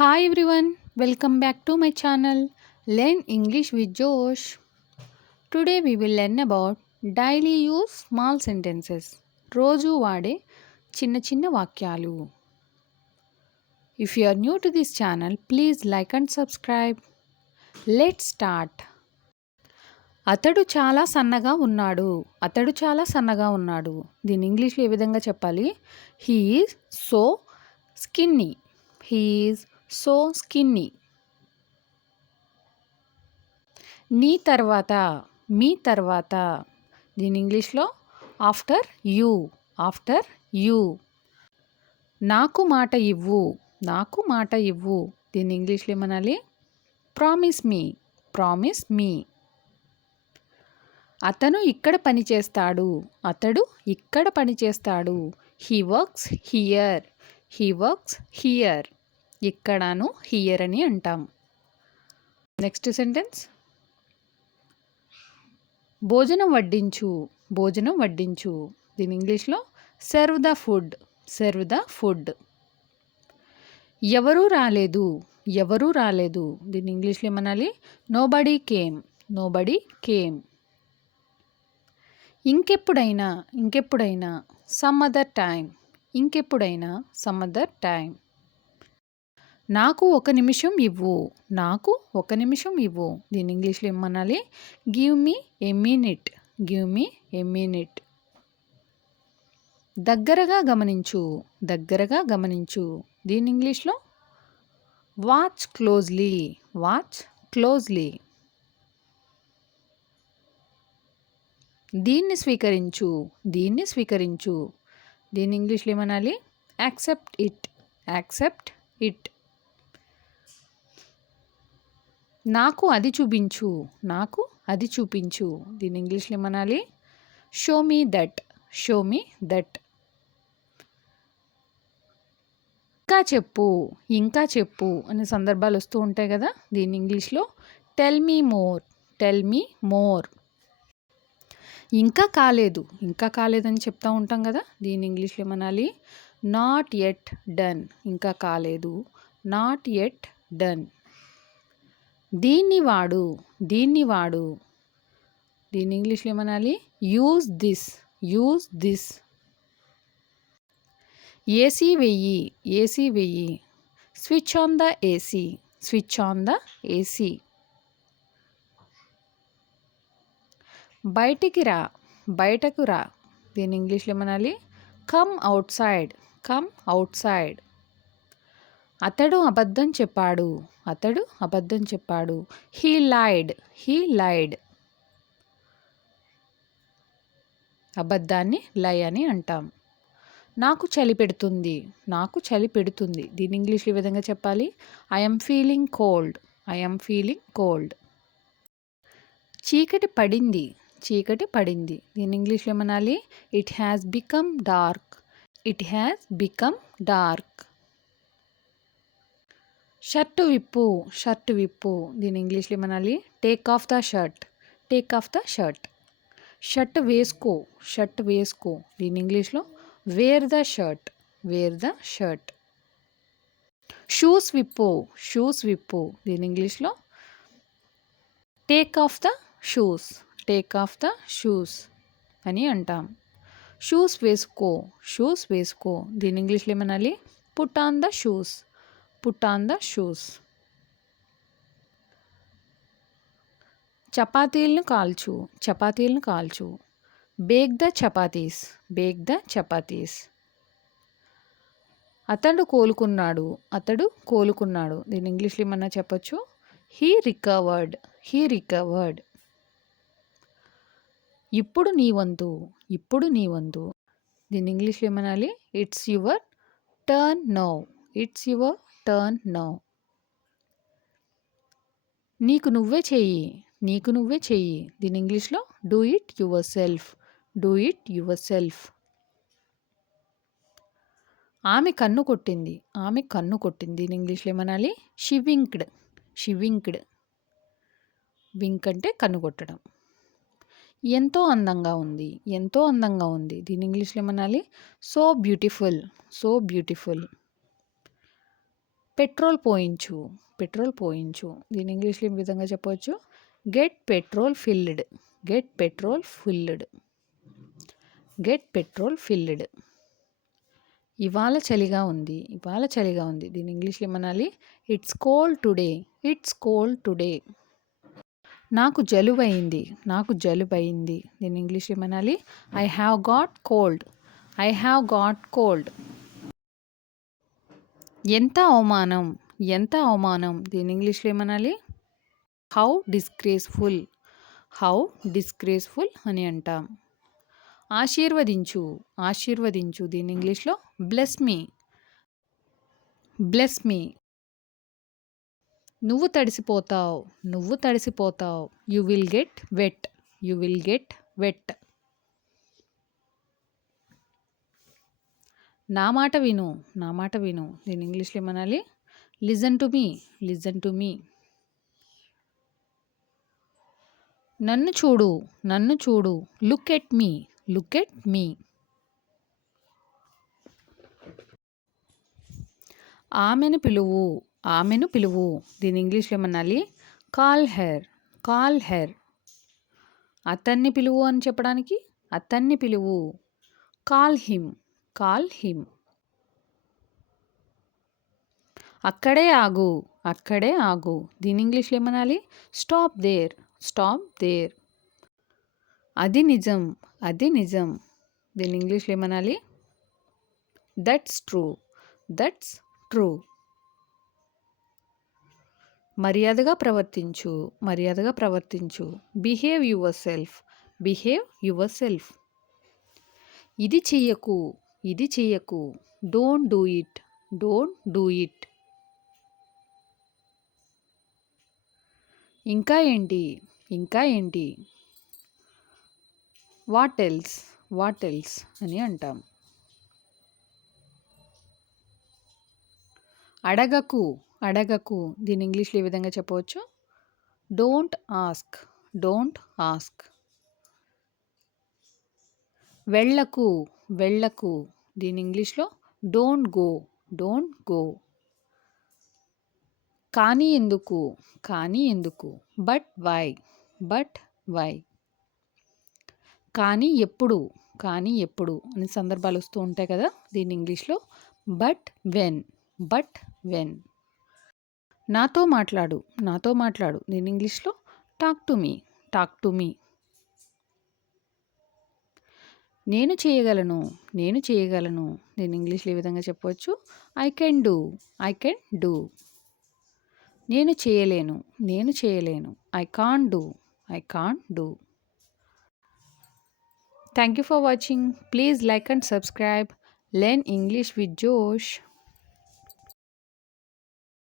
Hi everyone, welcome back to my channel Learn English with Josh. Today we will learn about daily use small sentences. రోజు వాడే చిన్న చిన్న వాక్యాలు. If you are new to this channel, please like and subscribe. Let's start. అతడు చాలా సన్నగా ఉన్నాడు. అతడు చాలా సన్నగా ఉన్నాడు. దీని ఇంగ్లీష్లో ఏ విధంగా చెప్పాలి? He is so skinny. He is so skinny. నీ తర్వాత, మీ తర్వాత. దీని ఇంగ్లీష్లో ఆఫ్టర్ యూ. After you. నాకు మాట ఇవ్వు. నాకు మాట ఇవ్వు. దీని ఇంగ్లీష్లో ఏమనాలి? Promise me. Promise me. అతను ఇక్కడ పని చేస్తాడు. అతడు ఇక్కడ పని చేస్తాడు. He works here. He works here. ఇక్కడను హియర్ అని అంటాం. Next sentence. భోజనం వడ్డించు. భోజనం వడ్డించు. దీని ఇంగ్లీష్లో serve the food. Serve the food. ఎవరూ రాలేదు. ఎవరూ రాలేదు. దీని ఇంగ్లీష్లో ఏమనాలి? Nobody came. Nobody came. ఇంకెప్పుడైనా. ఇంకెప్పుడైనా. Some other time. ఇంకెప్పుడైనా. Some other time. నాకు ఒక నిమిషం ఇవ్వు. నాకు ఒక నిమిషం ఇవ్వు. దీని ఇంగ్లీష్లో ఏమనాలి? Give me a minute. Give me a minute. దగ్గరగా గమనించు. దగ్గరగా గమనించు. దీని ఇంగ్లీష్లో వాచ్ క్లోజ్లీ. Watch closely. దీన్ని స్వీకరించు. దీన్ని స్వీకరించు. దీని ఇంగ్లీష్లో ఏమనాలి? Accept it. Accept it. నాకు అది చూపించు. నాకు అది చూపించు. దీని ఇంగ్లీష్లో ఏమనాలి? Show me that. Show me that. ఇంకా చెప్పు. ఇంకా చెప్పు అనే సందర్భాలు వస్తూ ఉంటాయి కదా. దీని ఇంగ్లీష్లో tell me more. Tell me more. ఇంకా కాలేదు. ఇంకా కాలేదని చెప్తూ ఉంటాం కదా. దీని ఇంగ్లీష్లో ఏమనాలి? Not at done. ఇంకా కాలేదు. Not at done. దీన్ని వాడు. దీన్ని వాడు. దీని ఇంగ్లీష్లో ఏమనాలి? Use this. Use this. AC వెయ్యి. ఏసీ వెయ్యి. Switch on the AC. Switch on the AC. బయటికి రా. బయటకు రా. దీని ఇంగ్లీష్లో ఏమనాలి? Come out side. Come out side. అతడు అబద్ధం చెప్పాడు. అతడు అబద్ధం చెప్పాడు. హీ లైడ్. హీ లైడ్. అబద్ధాన్ని లై అని అంటాం. నాకు చలి పెడుతుంది. నాకు చలి పెడుతుంది. దీని ఇంగ్లీష్లో ఈ విధంగా చెప్పాలి? I'm feeling cold. I'm feeling cold. చీకటి పడింది. చీకటి పడింది. దీని ఇంగ్లీష్లో ఏమనాలి? It has become dark. It has become dark. Shirt విప్పు. షర్టు విప్పు. దీని ఇంగ్లీష్లో ఏమనాలి? Take off the shirt. Take off the shirt. Shirt వేసుకో. షర్ట్ వేసుకో. దీని ఇంగ్లీష్లో wear the shirt. Wear the shirt. Shoes విప్పు. షూస్ విప్పు. దీని ఇంగ్లీష్లో take off the shoes. Take off the shoes అని అంటాం. షూస్ వేసుకో. షూస్ వేసుకో. దీని ఇంగ్లీష్లో ఏమనాలి? Put on the shoes. Put on the shoes. చపాతీలను కాల్చు. చపాతీలను కాల్చు. Bake the chapatis. Bake the chapatis. అతడు కోలుకున్నాడు. అతడు కోలుకున్నాడు. దీని ఇంగ్లీష్లో ఏమన్నా చెప్పచ్చు? He recovered. He recovered. ఇప్పుడు నీ వంతు. ఇప్పుడు నీ వంతు. దీని ఇంగ్లీష్లో ఏమనాలి? It's your turn now. It's your turn now. నీకు నువ్వే చెయ్యి. నీకు నువ్వే చెయ్యి. దీని ఇంగ్లీష్లో do it yourself. Do it yourself. ఆమె కన్ను కొట్టింది. ఆమె కన్ను కొట్టింది. దీని ఇంగ్లీష్లో ఏమనాలి? షీ వింక్డ్. షీ వింక్డ్. వింక్ అంటే కన్ను కొట్టడం. ఎంతో అందంగా ఉంది. ఎంతో అందంగా ఉంది. దీని ఇంగ్లీష్లో ఏమనాలి? So beautiful. So beautiful. Petrol పోయించు, పెట్రోల్ పోయించు. దీని ఇంగ్లీష్‌లో ఈ విధంగా చెప్పవచ్చు. Get petrol filled, get petrol filled, get petrol filled. ఇవాళ చలిగా ఉంది, ఇవాళ చలిగా ఉంది. దీని ఇంగ్లీష్‌లో ఏమనాలి? It's cold today, it's cold today. నాకు జలుబయింది, నాకు జలుబయింది. దీని ఇంగ్లీష్‌లో ఏమనాలి? I have got cold, I have got cold. ఎంత అవమానం, ఎంత అవమానం. దీని ఇంగ్లీష్‌లో ఏమనాలి? హౌ డిస్గ్రేస్‌ఫుల్, హౌ డిస్గ్రేస్‌ఫుల్ అని అంటాం. ఆశీర్వదించు, ఆశీర్వదించు. దీని ఇంగ్లీష్‌లో బ్లెస్ మీ, బ్లెస్ మీ. నువ్వు తడిసిపోతావు, నువ్వు తడిసిపోతావు. You will get wet, you will get wet. నా మాట విను, నా మాట విను. దీని ఇంగ్లీష్‌లో ఏమనాలి? Listen to me, listen to me. నన్ను చూడు, నన్ను చూడు. Look at me, look at me. ఆమెను పిలువు, ఆమెను పిలువు. దీని ఇంగ్లీష్‌లో ఏమనాలి? Call her, call her. అతన్ని పిలువు అని చెప్పడానికి అతన్ని పిలువు. Call him, call him. అక్కడే ఆగు, అక్కడే ఆగు. దీని ఇంగ్లీష్‌లో ఏమనాలి? Stop there, stop there. అది నిజం, అది నిజం. దీని ఇంగ్లీష్‌లో ఏమనాలి? That's true, that's true. మర్యాదగా ప్రవర్తించు, మర్యాదగా ప్రవర్తించు. Behave yourself, behave yourself. ఇది చెయ్యకు, ఇది చెయ్యకు. Don't do it, don't do it. ఇంకా ఏంటి, ఇంకా ఏంటి. వాట్ ఎల్స్, వాట్ ఎల్స్ అని అంటాం. అడగకు, అడగకు. దీని ఇంగ్లీష్‌లో ఈ విధంగా చెప్పవచ్చు. Don't ask, don't ask. వెళ్ళకు, వెళ్ళకు. దీని ఇంగ్లీష్‌లో డోంట్ గో, డోంట్ గో. కానీ ఎందుకు, కానీ ఎందుకు. But why, but why. కానీ ఎప్పుడు, కానీ ఎప్పుడు అనే సందర్భాలు వస్తూ ఉంటాయి కదా. దీని ఇంగ్లీష్‌లో బట్ వెన్, బట్ వెన్. నాతో మాట్లాడు, నాతో మాట్లాడు. దీని ఇంగ్లీష్‌లో talk to me, talk to me. నేను చేయగలను, నేను చేయగలను. దీని ఇంగ్లీష్‌లో ఈ విధంగా చెప్పవచ్చు. I can do, I can do. నేను చేయలేను, నేను చేయలేను. I can't do, I can't do. Thank you for watching. Please like and subscribe. Learn English with Josh.